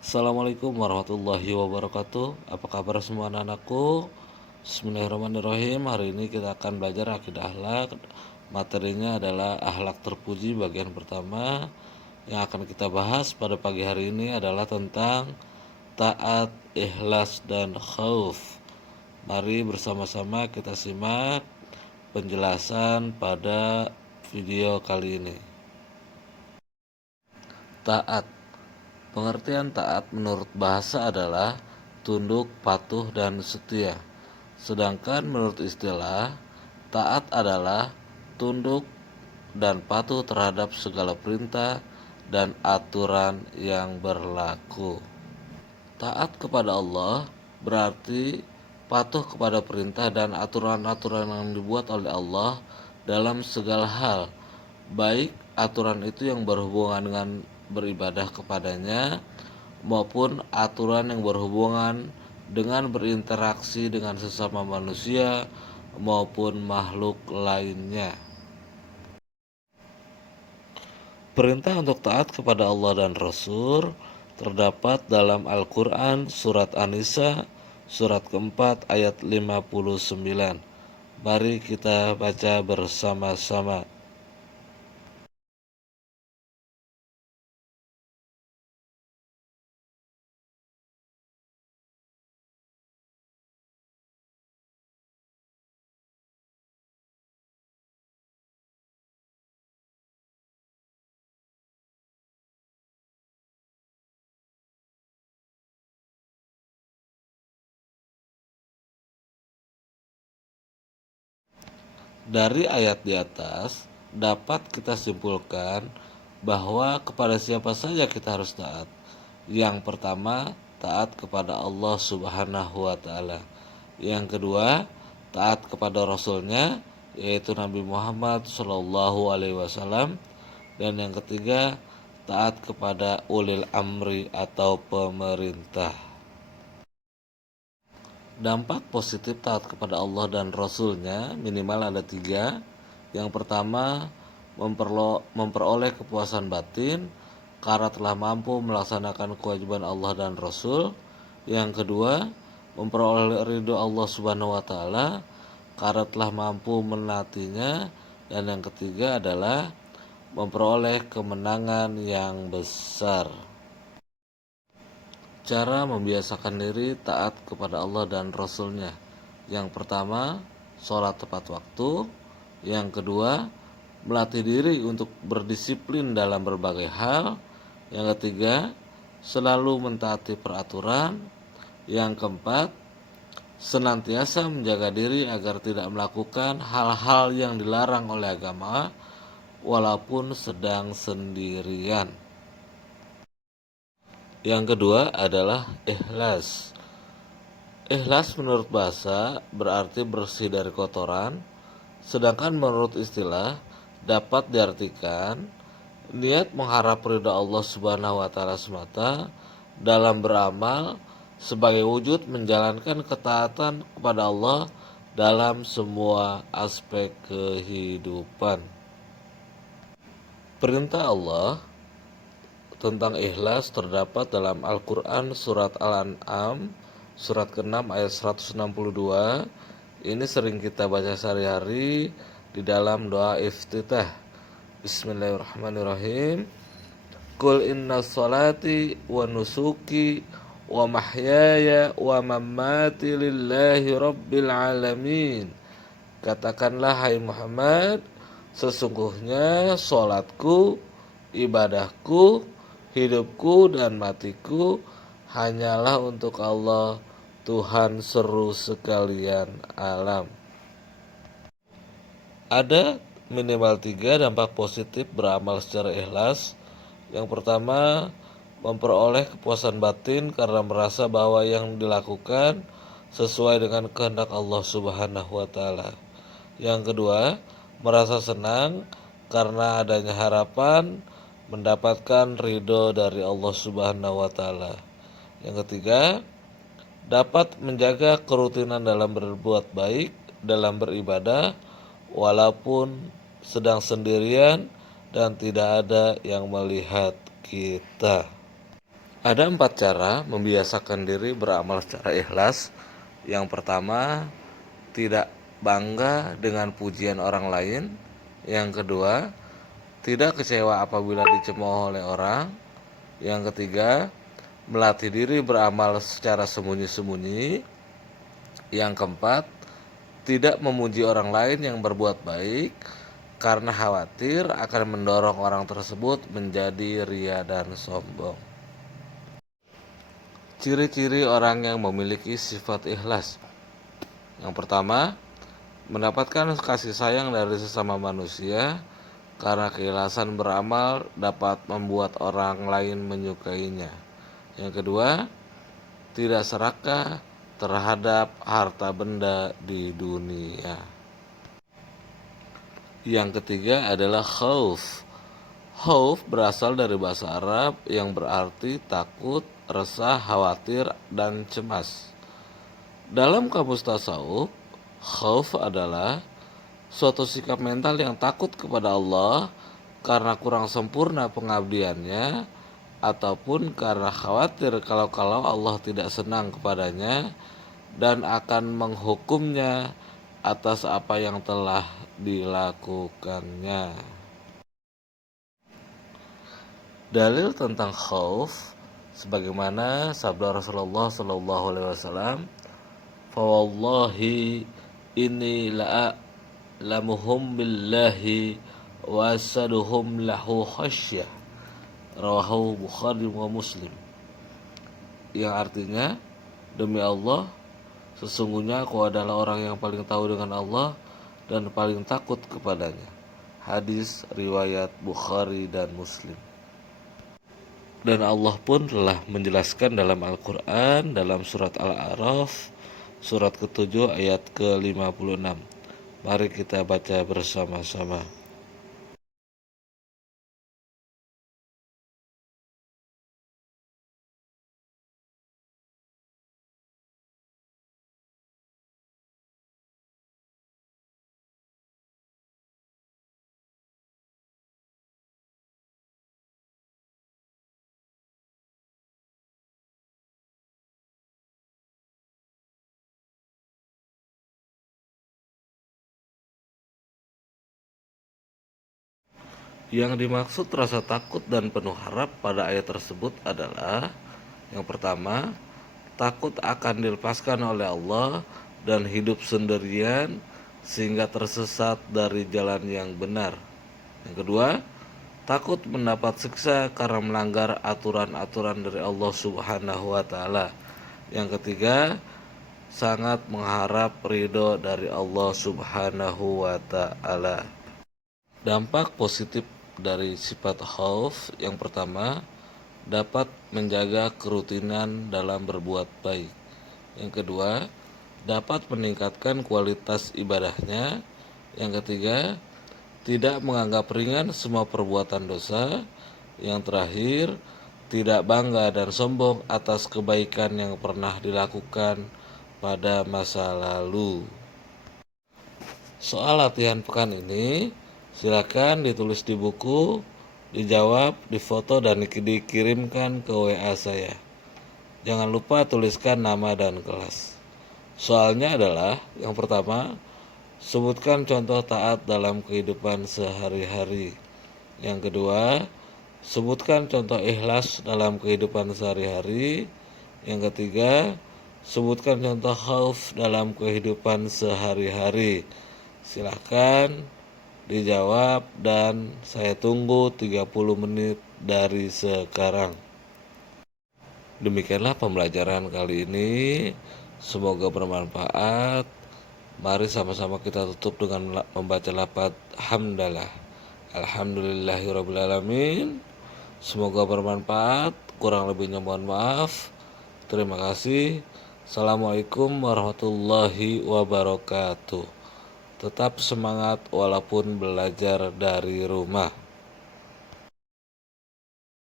Assalamualaikum warahmatullahi wabarakatuh. Apa kabar semua anak-anakku? Bismillahirrahmanirrahim. Hari ini kita akan belajar akidah akhlak. Materinya adalah akhlak terpuji bagian pertama. Yang akan kita bahas pada pagi hari ini adalah tentang taat, ikhlas, dan khauf. Mari bersama-sama kita simak penjelasan pada video kali ini. Taat. Pengertian taat menurut bahasa adalah tunduk, patuh, dan setia. Sedangkan menurut istilah, taat adalah tunduk dan patuh terhadap segala perintah dan aturan yang berlaku. Taat kepada Allah berarti patuh kepada perintah dan aturan-aturan yang dibuat oleh Allah dalam segala hal, baik aturan itu yang berhubungan dengan beribadah kepadanya maupun aturan yang berhubungan dengan berinteraksi dengan sesama manusia maupun makhluk lainnya. Perintah untuk taat kepada Allah dan Rasul terdapat dalam Al-Quran surat An-Nisa surat keempat ayat 59. Mari kita baca bersama-sama. Dari ayat di atas dapat kita simpulkan bahwa kepada siapa saja kita harus taat. Yang pertama, taat kepada Allah Subhanahu wa taala. Yang kedua, taat kepada Rasulnya yaitu Nabi Muhammad Shallallahu alaihi wasallam. Dan yang ketiga, taat kepada ulil amri atau pemerintah. Dampak positif taat kepada Allah dan Rasulnya minimal ada 3. Yang pertama, memperoleh kepuasan batin karena telah mampu melaksanakan kewajiban Allah dan Rasul. Yang kedua, memperoleh ridho Allah Subhanahu wa taala karena telah mampu menaatinya. Dan yang ketiga adalah memperoleh kemenangan yang besar. Cara membiasakan diri taat kepada Allah dan Rasulnya. Yang pertama, sholat tepat waktu. Yang kedua, melatih diri untuk berdisiplin dalam berbagai hal. Yang ketiga, selalu mentaati peraturan. Yang keempat, senantiasa menjaga diri agar tidak melakukan hal-hal yang dilarang oleh agama walaupun sedang sendirian. Yang kedua adalah ikhlas. Ikhlas menurut bahasa berarti bersih dari kotoran, sedangkan menurut istilah dapat diartikan niat mengharap ridha Allah Subhanahu wa taala semata dalam beramal sebagai wujud menjalankan ketaatan kepada Allah dalam semua aspek kehidupan. Perintah Allah tentang ikhlas terdapat dalam Al-Quran surat Al-An'am surat ke-6 ayat 162. Ini sering kita baca sehari-hari di dalam doa iftitah. Bismillahirrahmanirrahim. Qul inna salati wa nusuki wa mahyaya wa mamati lillahi rabbil alamin. Katakanlah hai Muhammad, sesungguhnya salatku, ibadahku, hidupku dan matiku hanyalah untuk Allah, Tuhan seru sekalian alam. Ada minimal 3 dampak positif beramal secara ikhlas. Yang pertama, memperoleh kepuasan batin karena merasa bahwa yang dilakukan sesuai dengan kehendak Allah Subhanahu wa taala. Yang kedua, merasa senang karena adanya harapan mendapatkan ridho dari Allah Subhanahu wa taala. Yang ketiga, dapat menjaga kerutinan dalam berbuat baik, dalam beribadah walaupun sedang sendirian dan tidak ada yang melihat kita. Ada 4 cara membiasakan diri beramal secara ikhlas. Yang pertama, tidak bangga dengan pujian orang lain. Yang kedua, tidak kecewa apabila dicemooh oleh orang. Yang ketiga, melatih diri beramal secara sembunyi-sembunyi. Yang keempat, tidak memuji orang lain yang berbuat baik karena khawatir akan mendorong orang tersebut menjadi ria dan sombong. Ciri-ciri orang yang memiliki sifat ikhlas. Yang pertama, mendapatkan kasih sayang dari sesama manusia karena keikhlasan beramal dapat membuat orang lain menyukainya. Yang kedua, tidak serakah terhadap harta benda di dunia. Yang ketiga adalah khauf. Khauf berasal dari bahasa Arab yang berarti takut, resah, khawatir, dan cemas. Dalam kamus tasawuf, khauf adalah suatu sikap mental yang takut kepada Allah karena kurang sempurna pengabdiannya, ataupun karena khawatir kalau Allah tidak senang kepadanya dan akan menghukumnya atas apa yang telah dilakukannya. Dalil tentang khauf sebagaimana sabda Rasulullah sallallahu alaihi wasallam, "Fa wallahi inni la'lamuhum billahi wa asaduhum lahu khasyah." Rawahu Bukhari wa Muslim. Yang artinya, demi Allah, sesungguhnya aku adalah orang yang paling tahu dengan Allah dan paling takut kepadanya. Hadis riwayat Bukhari dan Muslim. Dan Allah pun telah menjelaskan dalam Al-Quran, dalam surat Al-A'raf, surat ke-7 ayat ke-56. Mari kita baca bersama-sama. Yang dimaksud rasa takut dan penuh harap pada ayat tersebut adalah, yang pertama, takut akan dilepaskan oleh Allah dan hidup sendirian sehingga tersesat dari jalan yang benar. Yang kedua, takut mendapat siksa karena melanggar aturan-aturan dari Allah Subhanahu wa taala. Yang ketiga, sangat mengharap ridho dari Allah Subhanahu wa taala. Dampak positif dari sifat khauf yang pertama, dapat menjaga kerutinan dalam berbuat baik. Yang kedua, dapat meningkatkan kualitas ibadahnya. Yang ketiga, tidak menganggap ringan semua perbuatan dosa. Yang terakhir, tidak bangga dan sombong atas kebaikan yang pernah dilakukan pada masa lalu. Soal latihan pekan ini, silakan ditulis di buku, dijawab, difoto, dan dikirimkan ke WA saya. Jangan lupa tuliskan nama dan kelas. Soalnya adalah, yang pertama, sebutkan contoh taat dalam kehidupan sehari-hari. Yang kedua, sebutkan contoh ikhlas dalam kehidupan sehari-hari. Yang ketiga, sebutkan contoh khauf dalam kehidupan sehari-hari. Silakan dijawab dan saya tunggu 30 menit dari sekarang. Demikianlah pembelajaran kali ini. Semoga bermanfaat. Mari sama-sama kita tutup dengan membaca lafaz hamdalah. Alhamdulillahirrabbilalamin. Semoga bermanfaat. Kurang lebihnya mohon maaf. Terima kasih. Assalamualaikum warahmatullahi wabarakatuh. Tetap semangat walaupun belajar dari rumah.